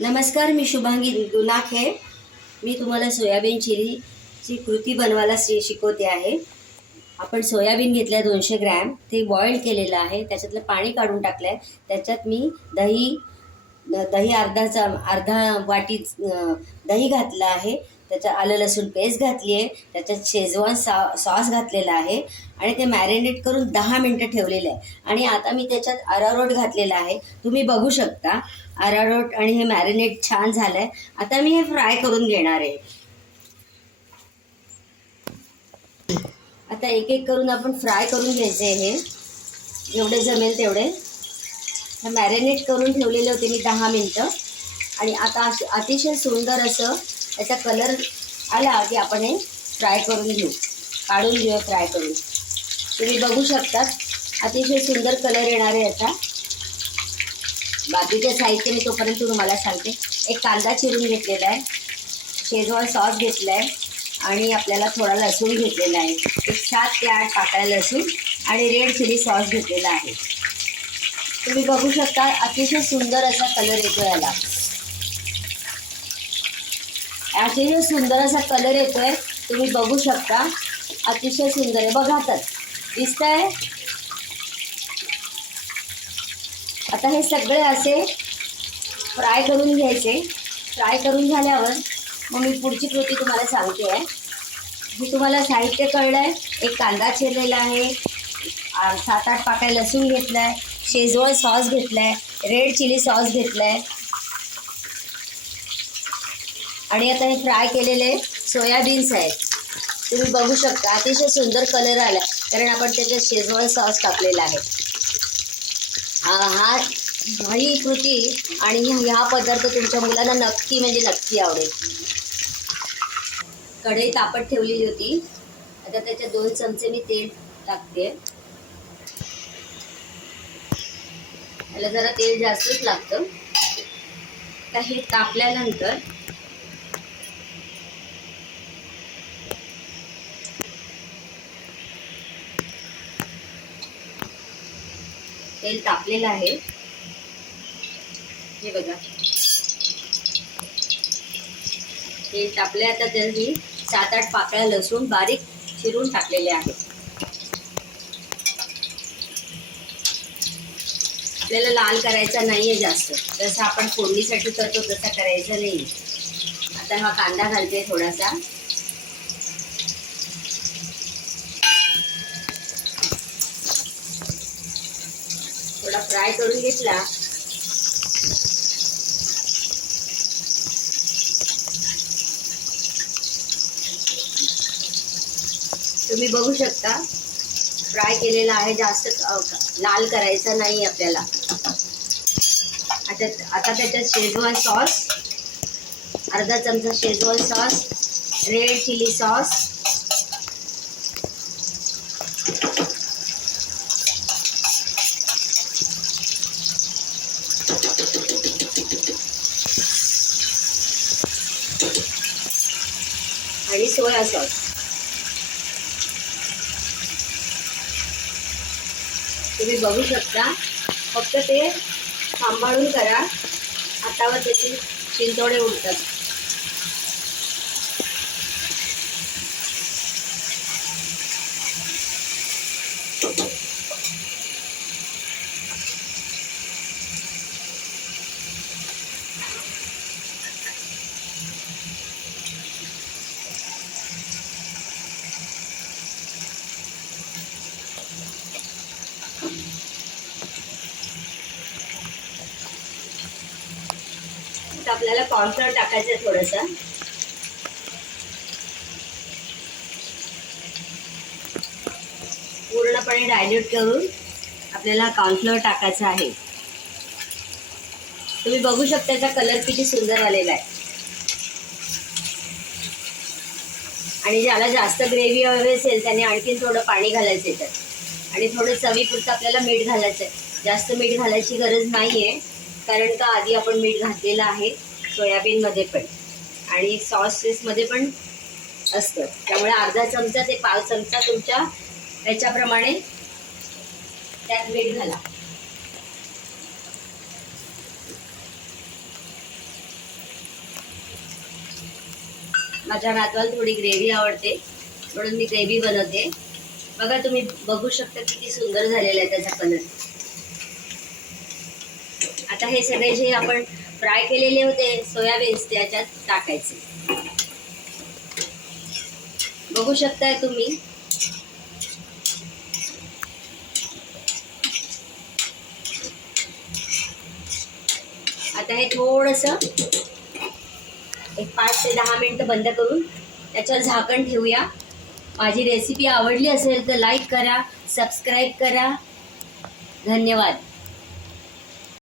नमस्कार, मी शुभांगी गुलाखे. मी तुम्हाला सोयाबीन चिलीची कृती बनवायला शिकवते आहे. आपण सोयाबीन घेतल्या 200 ग्रॅम, ते बॉईल केलेलं आहे. त्याच्यातलं पाणी काढून टाकलं आहे. त्याच्यात मी दही दही अर्धा वाटी दही घातलं आहे. त्याच्यात आलं लसूण पेस्ट घातली आहे. त्याच्यात शेजवान सॉस घातलेला आहे आणि ते मॅरिनेट करून 10 मिनटं ठेवलेलं आहे. आणि आता मी त्याच्यात अरारोट घातलेला आहे. तुम्ही बघू शकता अरारोट आणि हे मॅरिनेट छान झालं आहे. आता मी हे फ्राय करून घेणार आहे. आता एक एक करून आपण फ्राय करून घ्यायचे आहे. हे जेवढे जमेल तेवढे. हे मॅरिनेट करून ठेवलेले होते मी 10 मिनटं. आणि आता अतिशय सुंदर असं याचा कलर आला की आपण हे फ्राय करून घेऊ, काढून घेऊ फ्राय करून. तुम्ही बघू शकता अतिशय सुंदर कलर येणार आहे याचा. बाकीचे साहित्य मी तोपर्यंत तुम्हाला सांगते. एक कांदा चिरून घेतलेला आहे, शेजवान सॉस घेतला आहे आणि आपल्याला थोडा लसूण घेतलेला आहे. एक 7 ते 8 पाकळ्या लसूण आणि रेड चिली सॉस घेतलेला आहे. तुम्ही बघू शकता अतिशय सुंदर असा कलर येतो याला. अतिशय सुंदर असा कलर येतोय. तुम्ही बघू शकता अतिशय सुंदर आहे. बघा तर दिसतंय. आता हे सगळे असे फ्राय करून घ्यायचे. फ्राय करून झाल्यावर मग मी पुढची कृती तुम्हाला सांगते आहे. मी तुम्हाला साहित्य कळलं आहे. एक कांदा चिरलेला आहे, 7-8 पाकळ्या लसूण घेतला आहे, शेजवान सॉस घेतला आहे, रेड चिली सॉस घेतला आहे आणि आता हे फ्राय केलेले सोयाबीन्स आहेत. तुम्ही बघू शकता अतिशय सुंदर कलर आला कारण आपण त्याच्यात शेजवान सॉस टाकलेला आहे. ही कृती आणि हा पदार्थ तुमच्या मुलांना नक्की आवडेल. कढई तापत ठेवलेली होती. आता त्याच्यात 2 चमचे मी तेल टाकते. याला जरा तेल जास्तच लागतं. आता हे तापल्यानंतर तेल तापलेलं आहे. हे बघा तेल तापले. आता त्याची 7-8 पाकळ्या लसूण बारीक चिरून टाकलेले आहेत. आपल्याला लाल करायचा नाहीये जास्त, जसं आपण फोडणीसाठी करतो तसा करायचा नाही. आता हा कांदा घालते थोडासा. थोडा फ्राय करून घेतला. तुम्ही बघू शकता फ्राय केलेला आहे. जास्त लाल करायचा नाही आपल्याला. आता त्याच्यात शेजवान सॉस, अर्धा चमचा Schezwan sauce, red chilli sauce, आणि सोया सॉस. तुम्ही बघू शकता. फक्त ते सांभाळून करा, हातावर त्याचे शिंतोडे उडतात. आपल्याला कॉर्नफ्लोअर टाकायचं आहे थोडंसं. पूर्णपणे डायल्यूट करून आपल्याला कॉर्नफ्लोअर टाकायचं आहे. तुम्ही बघू शकता त्याचा कलर किती सुंदर आलेला आहे. आणि ज्याला जास्त ग्रेव्ही हवी असेल त्याने आणखीन थोडं पाणी घालायचं त्याच्यात आणि थोडं चवीपुरतं आपल्याला मीठ घालायचं आहे. जास्त मीठ घालायची गरज नाही आहे कारण का आधी आपण मीठ घातलेलं आहे सोयाबीनमध्ये पण आणि सॉसेसमध्ये पण असतं. त्यामुळे अर्धा चमचा ते 5 चमचा तुमच्या याच्याप्रमाणे त्यात मीठ घाला. माझ्या नातवाला थोडी ग्रेव्ही आवडते म्हणून मी ग्रेव्ही बनवते. बघा तुम्ही बघू शकता किती सुंदर झालेला आहे त्याचा कलर. आता हे सगळे जे आपण फ्राय केलेले होते सोयाबीन्स त्याच्यात टाकायचे. बघू शकताय तुम्ही. आता हे थोडंसं एक 5 ते 10 मिनिटं बंद करून त्याच्यावर झाकण ठेवूया. माझी रेसिपी आवडली असेल तर लाईक करा, सबस्क्राईब करा. धन्यवाद.